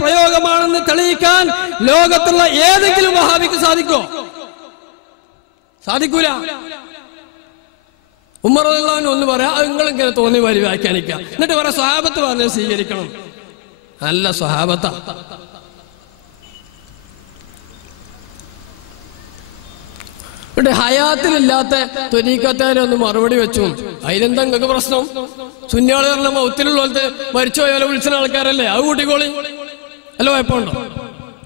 പ്രയോഗമാണെന്ന് തെളിയിക്കാൻ ലോകത്തുള്ള ഏതെങ്കിലും വഹാബിക്ക് സാധിക്കോ? സാധിക്കൂല. ഉമർ റളിയല്ലാഹു ഒന്ന് പറയാ, നിങ്ങളിങ്ങനെ തോന്നി വരി വ്യാഖ്യാനിക്കാം, എന്നിട്ട് പറയാം സ്വഹാബത്ത് പറഞ്ഞ് സ്വീകരിക്കണം. അല്ല, സ്വഹാബത്ത ഇവിടെ ഹയാത്തിലില്ലാത്ത ത്വരീഖത്തുകാരെ ഒന്ന് മറുപടി വെച്ചു. അതിലെന്താ നിങ്ങൾക്ക് പ്രശ്നം? സുന്നിയാള് പറഞ്ഞ മൗത്തിലുള്ള പോലത്തെ മരിച്ചുപോയാലോ വിളിച്ച ആൾക്കാരല്ലേ, അത് കൂട്ടിക്കോളി, അല്ല കുഴപ്പമുണ്ടോ?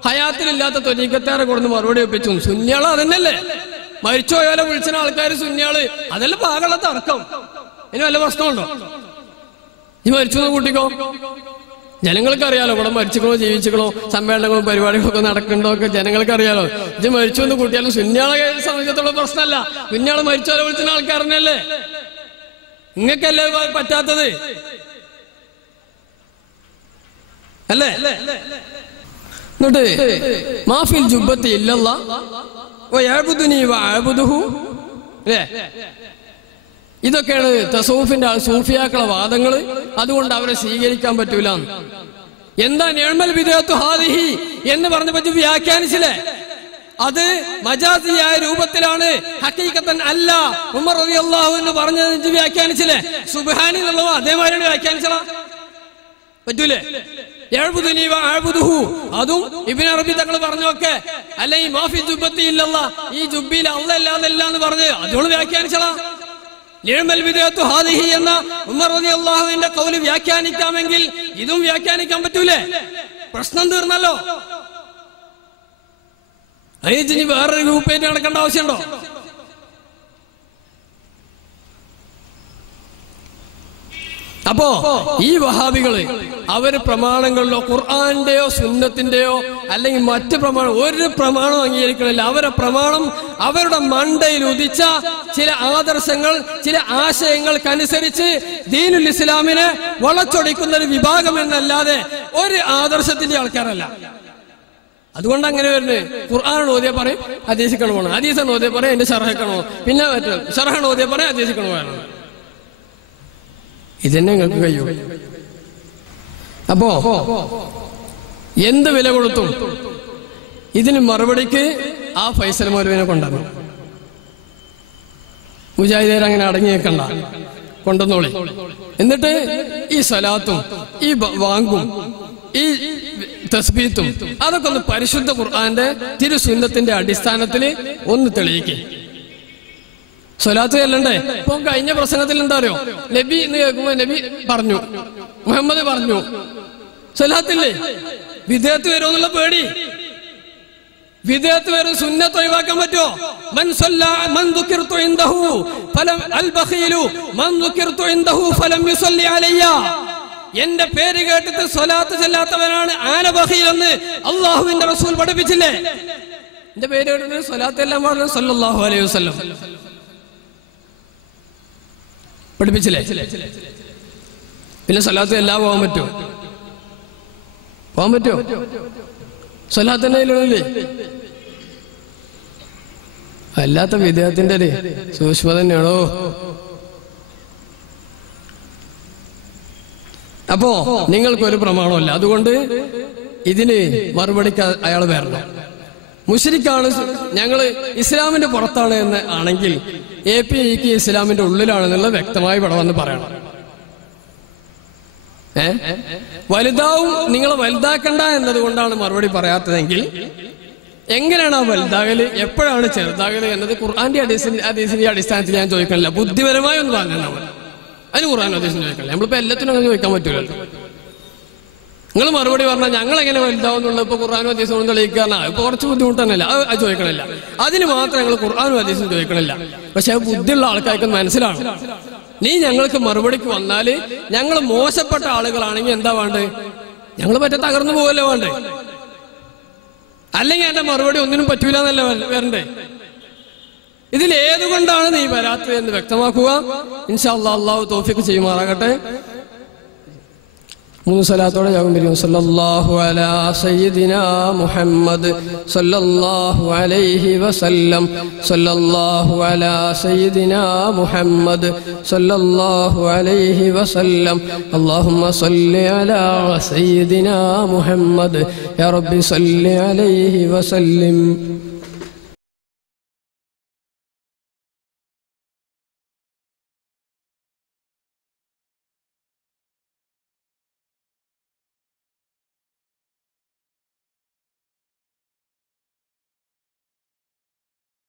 ഹയാത്തിലില്ലാത്ത ത്വരീഖത്തുകാരെ കൊടുന്ന് മറുപടി വെപ്പിച്ചു. സുന്നിയാള് അതന്നെയല്ലേ, മരിച്ചുപോയാലോ വിളിച്ച ആൾക്കാർ സുന്നിയാള്, അതല്ല പാകളുടെ തർക്കം. ഇനി വല്ല പ്രശ്നമുണ്ടോ? ഈ മരിച്ചു കൂട്ടിക്കോ. ജനങ്ങൾക്ക് അറിയാലോ ഇവിടെ മരിച്ചിക്കണോ ജീവിച്ചിക്കണോ, സമ്മേളനങ്ങളും പരിപാടികളൊക്കെ നടക്കണ്ടോ ഒക്കെ ജനങ്ങൾക്ക് അറിയാലോ. ഇത് മരിച്ചു എന്ന് കൂട്ടിയാലും സുന്നിയാളെ സംബന്ധിച്ചിടത്തോളം പ്രശ്നമല്ല. സുന്നിയാളെ മരിച്ചോലെ വിളിച്ച ആൾക്കാരനല്ലേ, നിങ്ങൾക്കല്ലേ പറ്റാത്തത് അല്ലേ? എന്നിട്ട് മാഫിൽ ജുബ്ബത്തി ഇല്ലല്ലാഹ് വയഅബ്ദുനി വഅബ്ദുഹു, അല്ലേ? ഇതൊക്കെയാണ് തസൗഫിന്റെ സൂഫിയാക്കളെ വാദങ്ങള്. അതുകൊണ്ട് അവരെ സ്വീകരിക്കാൻ പറ്റൂല. എന്താ നിഅ്മൽ ബിദ്അത്തു ഹാദിഹി എന്ന് പറഞ്ഞപ്പോ വ്യാഖ്യാനിച്ചില്ലേ? അത് മജാസിയായ രൂപത്തിലാണ്, ഹഖീഖത്തൻ അല്ല. ഉമർ റളിയല്ലാഹു അൻഹു പറഞ്ഞത് വ്യാഖ്യാനിച്ചില്ലേ? സുബ്ഹാനി എന്നുള്ളതോ അതേമാതിരി വ്യാഖ്യാനിച്ചതാ, പറ്റൂലേ? യഅബ്ദുനി വഅബ്ദുഹു അതും ഇബ്നു അറബി തങ്ങൾ പറഞ്ഞൊക്കെ, അല്ലെങ്കിൽ മാഫി ജുബ്ബത്തി ഇല്ലല്ലാഹ്, ഈ ജുബ്ബിയിൽ അല്ലാഹ് അല്ലാതല്ല എന്ന് പറഞ്ഞ് അതുകൊണ്ട് വ്യാഖ്യാനിച്ചതാ. നിഅ്മൽ ബിദ്അത്തു ഹാദിഹി എന്ന ഉമർ റളിയല്ലാഹു അൻഹുവിന്റെ ഖൗല് വ്യാഖ്യാനിക്കാമെങ്കിൽ ഇതും വ്യാഖ്യാനിക്കാൻ പറ്റൂലേ? പ്രശ്നം തീർന്നല്ലോ. അതിന് വേറൊരു ഗ്രൂപ്പായിട്ട് നടക്കേണ്ട ആവശ്യമുണ്ടോ? അപ്പോ ഈ വഹാബികള് അവര് പ്രമാണങ്ങളിലോ ഖുർആന്റെയോ സുന്നത്തിന്റെയോ അല്ലെങ്കിൽ മറ്റ് പ്രമാണം ഒരു പ്രമാണം അംഗീകരിക്കണില്ല. അവരെ പ്രമാണം അവരുടെ മണ്ടയിൽ ഉദിച്ച ചില ആദർശങ്ങൾ, ചില ആശയങ്ങൾക്കനുസരിച്ച് ദീനുൽ ഇസ്ലാമിനെ വളച്ചൊടിക്കുന്ന ഒരു വിഭാഗം എന്നല്ലാതെ ഒരു ആദർശത്തിന്റെ ആൾക്കാരല്ല. അതുകൊണ്ട് അങ്ങനെ വരുന്നത്. ഖുർആൻ ഓതിയ പറയും ഹദീസിക്കണോ, ഹദീസാണ് ഓതിയ പറയും എന്റെ ഷർഹക്കണോ, പിന്നെ മറ്റേ ഷർഹാണ് ഓതിയ പറയും ഹദീസിക്കണോ വേണം. ഇതന്നെ നിങ്ങൾക്ക് കഴിയും. അപ്പോ എന്ത് വില കൊടുത്തും ഇതിന് മറുപടിക്ക് ആ ഫൈസൽ മൗലവിനെ കൊണ്ടുവന്നു. മുജാഹിദീർ അങ്ങനെ അടങ്ങി നിൽക്കണ്ട, കൊണ്ടുവന്നോളി. എന്നിട്ട് ഈ സ്വലാത്തും ഈ വാങ്കും ഈ തസ്ബീത്തും അതൊക്കെ ഒന്ന് പരിശുദ്ധ ഖുർആന്റെ തിരുസുന്നത്തിന്റെ അടിസ്ഥാനത്തിൽ ഒന്ന് തെളിയിക്കേ. സ്വലാത്ത് ചെല്ലണ്ടേ? ഇപ്പൊ കഴിഞ്ഞ പ്രസംഗത്തിൽ എന്താ അറിയോ, നബി എന്ന് കേൾക്കുമ്പോ നബി പറഞ്ഞു, മുഹമ്മദ് പറഞ്ഞു, സ്വലാത്തില്ലേ? വിദേഹത്ത് വരുമെന്നുള്ള പേടി. വിദേഹത്ത് വരും, സുന്നത്ത് ഒഴിവാക്കാൻ പറ്റുമോ? മൻ ദുക്കിർതു ഇൻദഹു ഫലം അൽ ബഖീലു മൻ ദുക്കിർതു ഇൻദഹു ഫലം യുസല്ലി അലയ്യ. എന്റെ പേര് കേട്ടിട്ട് സ്വലാത്ത് ചെല്ലാത്തവനാണ് ആന ബഖീൽ എന്ന് അല്ലാഹുവിന്റെ റസൂൽ പഠിപ്പിച്ചില്ലേ? എന്റെ പേര് കേട്ടിട്ട് സ്വലാത്ത് എല്ലാം പറഞ്ഞു സല്ലല്ലാഹു അലൈഹി വസല്ലം പഠിപ്പിച്ചില്ലേ? പിന്നെ സ്വലാത്ത് എല്ലാം പോകാൻ പറ്റുമോ? പോകാൻ പറ്റുമോ? സ്വലാത്ത് തന്നെ ഇല്ലേ? അല്ലാത്ത വിദേഹത്തിന്റെ സൂക്ഷ്മത തന്നെയാണോ? അപ്പോ നിങ്ങൾക്കൊരു പ്രമാണമല്ല. അതുകൊണ്ട് ഇതിന് മറുപടിക്ക് അയാൾ വരണം. മുശ്രിക്കാണ്, ഞങ്ങള് ഇസ്ലാമിന്റെ പുറത്താണ് എന്ന് ആണെങ്കിൽ APIക്ക് ഇസ്ലാമിന്റെ ഉള്ളിലാണെന്നുള്ള വ്യക്തമായി ഇവിടെ വന്ന് പറയണം. വലുതാവും, നിങ്ങളെ വലുതാക്കണ്ട എന്നതുകൊണ്ടാണ് മറുപടി പറയാത്തതെങ്കിൽ എങ്ങനെയാണ് ആ വലുതാകല്, എപ്പോഴാണ് ചെറുതാകല് എന്നത് ഖുർആന്റെ ഹദീസിന്റെ അടിസ്ഥാനത്തിൽ ഞാൻ ചോദിക്കണില്ല. ബുദ്ധിപരമായി ഒന്ന് പറഞ്ഞാൽ മതി. അതിന് ഖുർആൻ ഹദീസിന് ചോദിക്കണില്ല. നമ്മളിപ്പോ എല്ലാത്തിനും അങ്ങനെ ചോദിക്കാൻ പറ്റൂലല്ലോ. നിങ്ങൾ മറുപടി പറഞ്ഞാൽ ഞങ്ങൾ എങ്ങനെ വലുതാവുന്നുള്ളത് ഇപ്പൊ ഖുർആനും ഹദീസും തെളിയിക്കാനാ, ഇപ്പൊ കുറച്ച് ബുദ്ധിമുട്ടന്നല്ല, അത് ചോദിക്കണില്ല. അതിന് മാത്രം ഞങ്ങൾ ഖുർആനും ഹദീസും ചോദിക്കണില്ല. പക്ഷെ ബുദ്ധിയുള്ള ആൾക്കാർക്ക് മനസ്സിലാണ്, നീ ഞങ്ങൾക്ക് മറുപടിക്ക് വന്നാല് ഞങ്ങൾ മോശപ്പെട്ട ആളുകളാണെങ്കിൽ എന്താ വേണ്ടത്? ഞങ്ങൾ പറ്റ തകർന്നു പോകല്ലേ വേണ്ടേ? അല്ലെങ്കിൽ എന്റെ മറുപടി ഒന്നിനും പറ്റൂല എന്നല്ല വരണ്ടേ? ഇതിൽ ഏതുകൊണ്ടാണ് നീ വരാത്തത് എന്ന് വ്യക്തമാക്കുക. ഇൻഷാ അല്ലാഹ്, അല്ലാഹു തൗഫീഖ് ചെയ്യുമാറാകട്ടെ. മൂന്ന് സലാത്തോടെ യാകും പിരിയും. സല്ലല്ലാഹു അലാ സയ്യിദിനാ മുഹമ്മദ് സല്ലല്ലാഹു അലൈഹി വസല്ലം. സല്ലല്ലാഹു അലാ സയ്യിദിനാ മുഹമ്മദ് സല്ലല്ലാഹു അലൈഹി വസല്ലം. അല്ലാഹുമ്മ സല്ലി അലാ സയ്യിദിനാ മുഹമ്മദ് യാ റബ്ബി സല്ലി അലൈഹി വസല്ലിം.